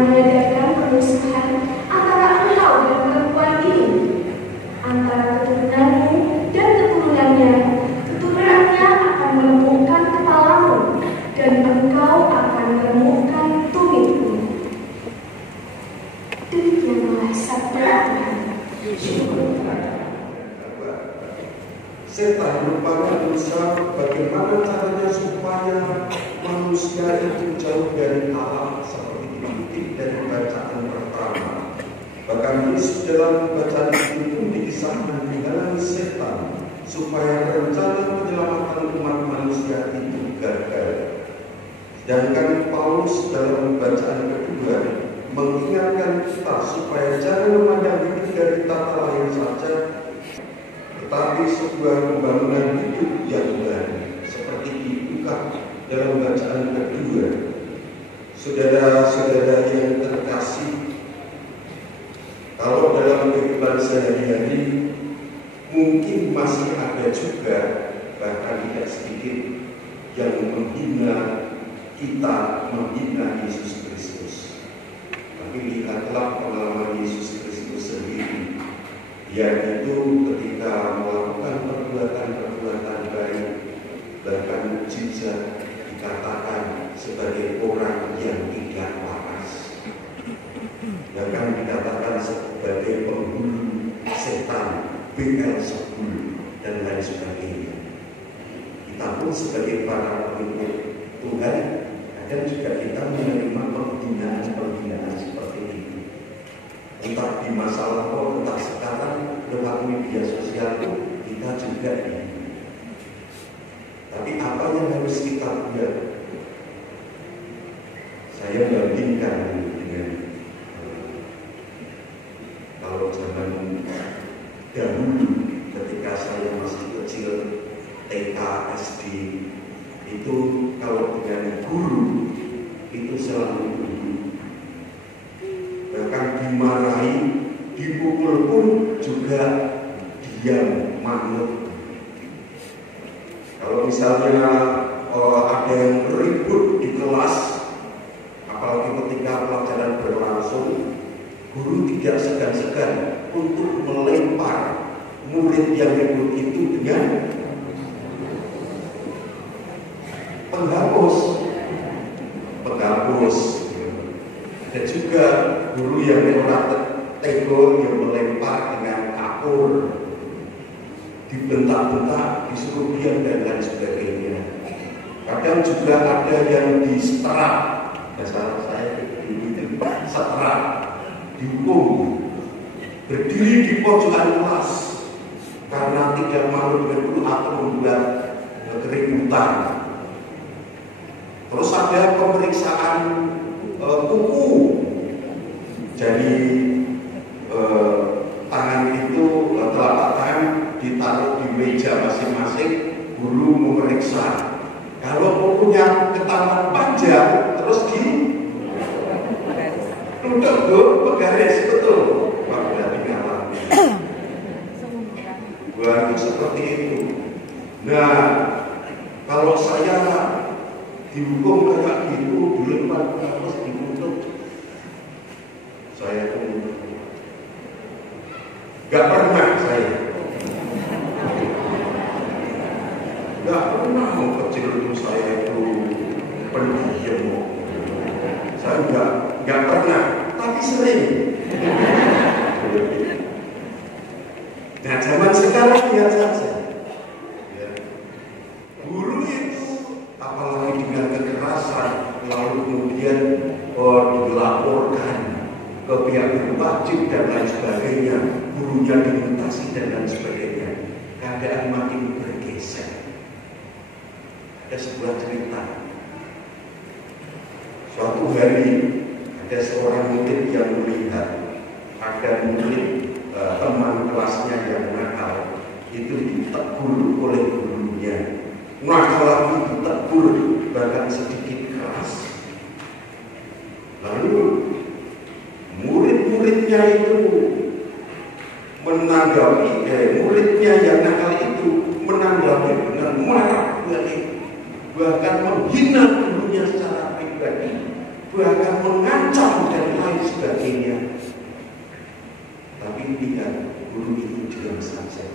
mengadakan permusuhan antara engkau dan perempuan ini, antara keturunanmu dan keturunannya. Keturunannya akan melumpuhkan kepalamu, dan engkau akan meremukkan tumitmu. Demikianlah sabda Tuhan. Setan rupanya berusaha bagaimana caranya supaya manusia itu jauh dari Allah, seperti dikutip dari bacaan pertama. Bahkan Yesus dalam bacaan itu dikisahkan dengan setan supaya rencana penyelamatan umat manusia itu gagal. Sedangkan Paulus dalam bacaan kedua mengingatkan kita supaya jangan memandang hidup dari tata lahir saja, tetapi sebuah pembangunan hidup yang baru, seperti dibuka dalam bacaan kedua. Saudara-saudara yang terkasih, kalau dalam kehidupan sehari-hari mungkin masih ada juga, bahkan tidak sedikit, yang menghina kita, menghina Yesus Kristus. Tapi lihatlah pengalaman Yesus Kristus sendiri, yaitu ketika melakukan perbuatan-perbuatan baik, bahkan mukjizat, dikatakan sebagai orang yang tidak waras, bahkan dikatakan sebagai penghulu setan, Beelzebul, dan lain sebagainya. Kita pun sebagai para pengikut Tuhan, kadang juga kita menerima penghinaan-penghinaan seperti itu. Entah di masa lalu, entah sekarang lewat media sosial pun kita juga ini. Tapi apa yang harus kita buat? Saya bandingkan dengan kalau zaman dahulu ketika saya masih kecil, TK, SD, itu kalau dengan guru itu selalu guru. Bahkan dimarahi, dipukul pun juga diam, manut. Kalau misalnya ada yang ribut di kelas, apalagi ketika pelajaran berlangsung, guru tidak segan-segan untuk melempar murid yang ribut itu dengan penghapus. Dan juga guru yang tego yang melempar dengan kapur, dibentak-bentak, disuruh diam dan lain sebagainya. Kadang juga ada yang diseterak, bahasa saya itu seterak, dihukum, berdiri di pojokan kelas karena tidak malu dengan guru atau membuat keributan. Terus ada pemeriksaan kuku, jadi tangan itu, telapak tangan ditaruh di meja masing-masing, guru memeriksa. Kalau punya ketahuan panjang, terus di duduk bergaris, betul. Wah, berarti ngalami. Buat seperti itu. Nah, kalau saya dihukum kayak gitu, dilempar terus ditutup, saya pun gak pernah saya. Gak pernah mau kecil itu saya itu pendiam. Saya gak pernah, tapi sering. Nah, zaman sekarang lihat saja. Guru itu apalagi dengan kekerasan, lalu kemudian dilaporkan ke pihak berwajib dan lain sebagainya, gurunya dimutasi dan lain sebagainya. Keadaan makin bergeser. Ada sebuah cerita. Suatu hari ada seorang murid yang melihat ada murid teman kelasnya yang nakal itu ditegur oleh gurunya. Nakal lagi ditegur, bahkan sedikit keras. Lalu murid-muridnya itu menanggapi, muridnya yang nakal itu menanggapi dengan marah balik, bahkan menghina gurunya secara pribadi, bahkan mengancam dan diam saja.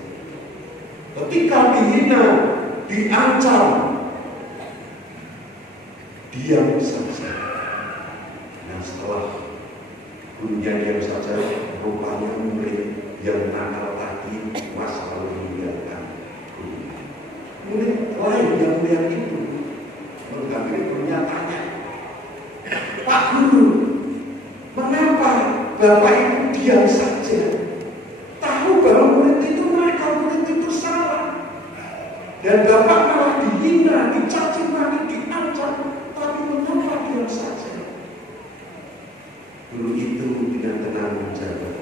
Ketika dihina, diancam, diam saja. Nah, setelah gurunya diam saja, rupanya murid yang nakal tadi masalah meninggalkan gurunya. Murid lain yang melihat itu, mengambil gurunya tanya, "Pak Guru, mengapa Bapak itu diam saja? Tahu bahwa murid itu nakal, murid itu salah. Dan Bapak malah dihina, dicaci maki, diancam, tapi mengapa diam saja?" Guru itu dengan tenang menjawab,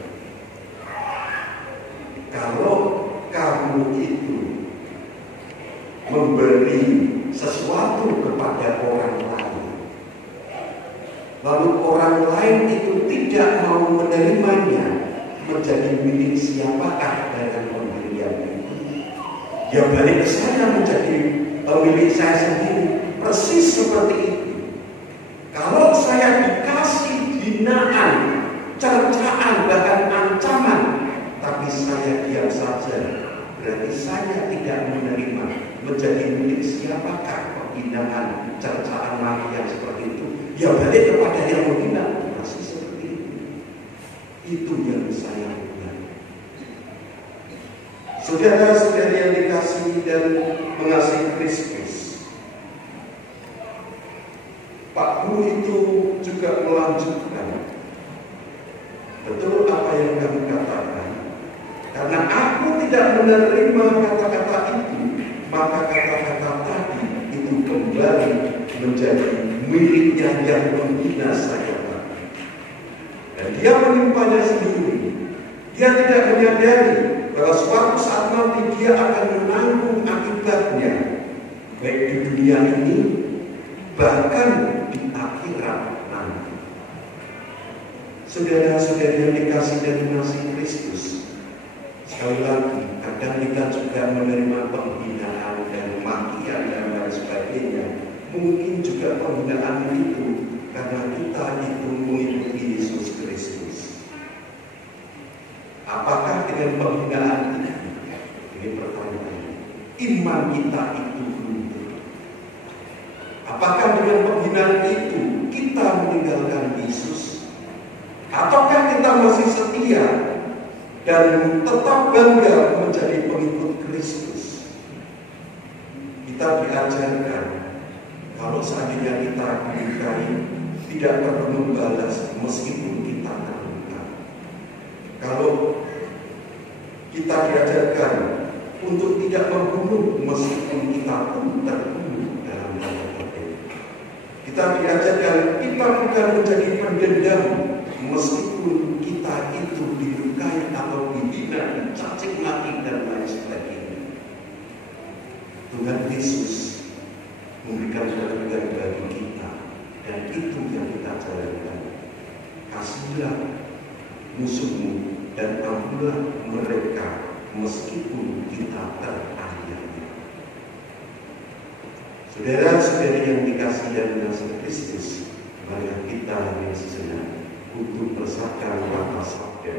"Kalau kamu itu memberi sesuatu kepada orang lain, lalu orang lain itu tidak mau menerimanya, menjadi milik siapakah dengan pemberian itu? Ya balik ke saya menjadi milik saya sendiri." Persis seperti itu. Kalau saya dikasih hinaan, cercaan, bahkan ancaman, tapi saya diam saja, berarti saya tidak menerima, menjadi milik siapakah penghinaan, cercaan, maki yang seperti itu? Ya balik kepada yang menghina. Masih seperti itu. Itu yang saya buat. Saudara-saudari yang dikasihi dan mengasihi Kristus, Pak Guru itu juga melanjutkan, betul apa yang kami katakan. Karena aku tidak menerima kata-kata itu, maka kata-kata tadi itu kembali menjadi miliknya yang menghina saya. Dan dia menimpanya sendiri. Dia tidak menyadari bahwa suatu saat nanti dia akan menanggung akibatnya, baik di dunia ini, bahkan di akhirat nanti. Saudara-saudari yang dikasihi dan mengasihi Kristus, sekali lagi, kadang kita juga menerima penghinaan dan makian dan lain sebagainya. Mungkin juga penghinaan itu karena kita itu mengikuti Yesus Kristus. Apakah dengan penghinaan itu? Ini pertanyaan. Iman kita itu luntur. Apakah dengan penghinaan itu kita meninggalkan Yesus? Ataukah kita masih setia dan tetap bangga menjadi pengikut Kristus? Kita diajarkan kalau seandainya kita dilukai, tidak perlu membalas meskipun kita terluka. Kalau kita diajarkan untuk tidak membunuh meskipun kita pun terbunuh dalam tanda petik. Kita diajarkan kita bukan menjadi pendendam meskipun kita itu dilukai atau dihina, dicaci maki dan lain sebagainya. Tuhan Yesus memberikan pelajaran bagi kita, dan itu yang kita jalankan. Kasihilah musuhmu dan ampunlah mereka meskipun kita teraniaya. Saudara-saudari yang dikasihi dan mengasihi Kristus, mari kita yang sejenak untuk meresahkan kata sabda.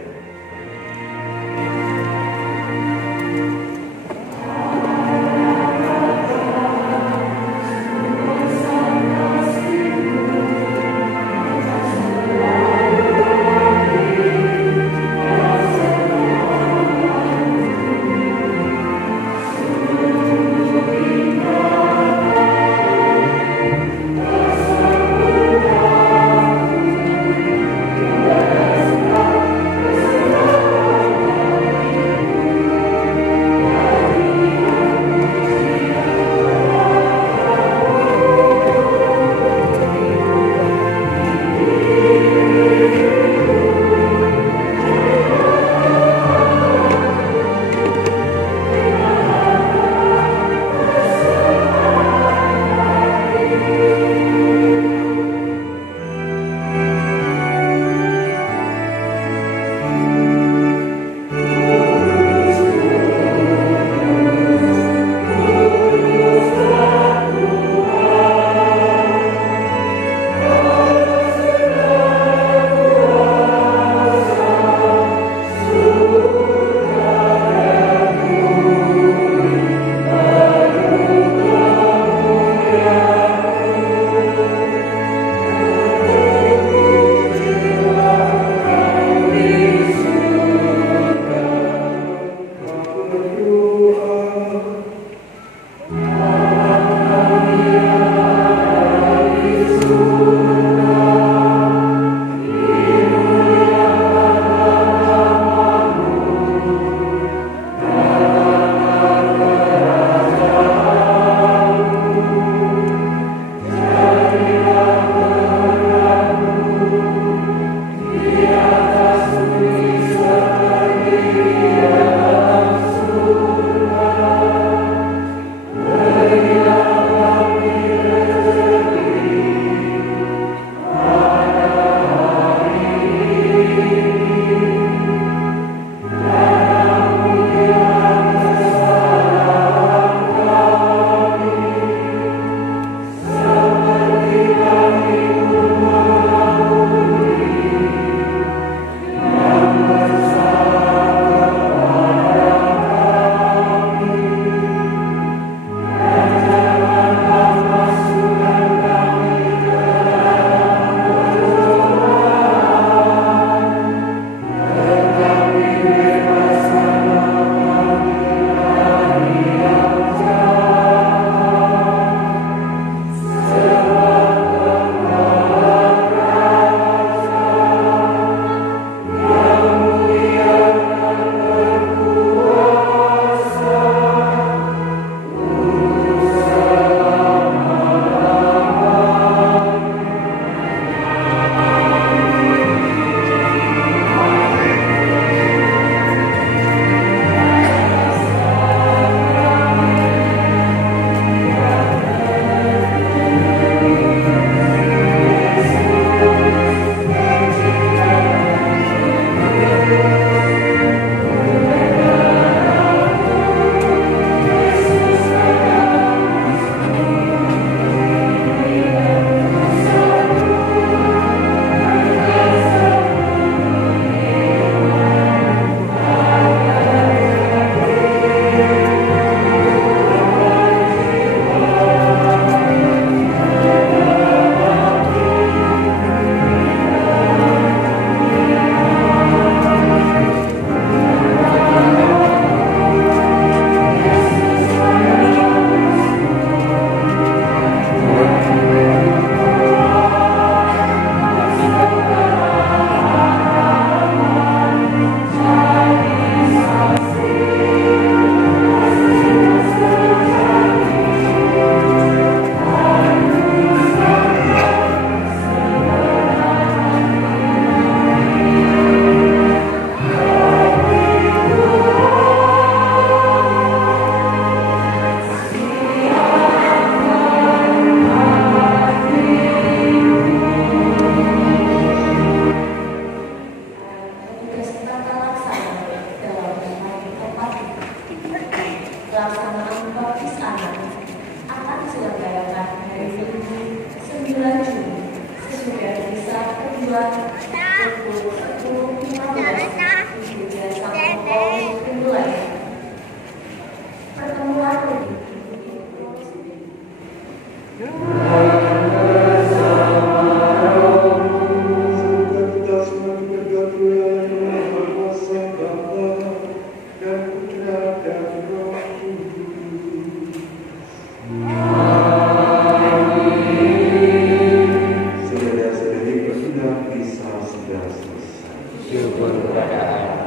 Syukur kepada Allah.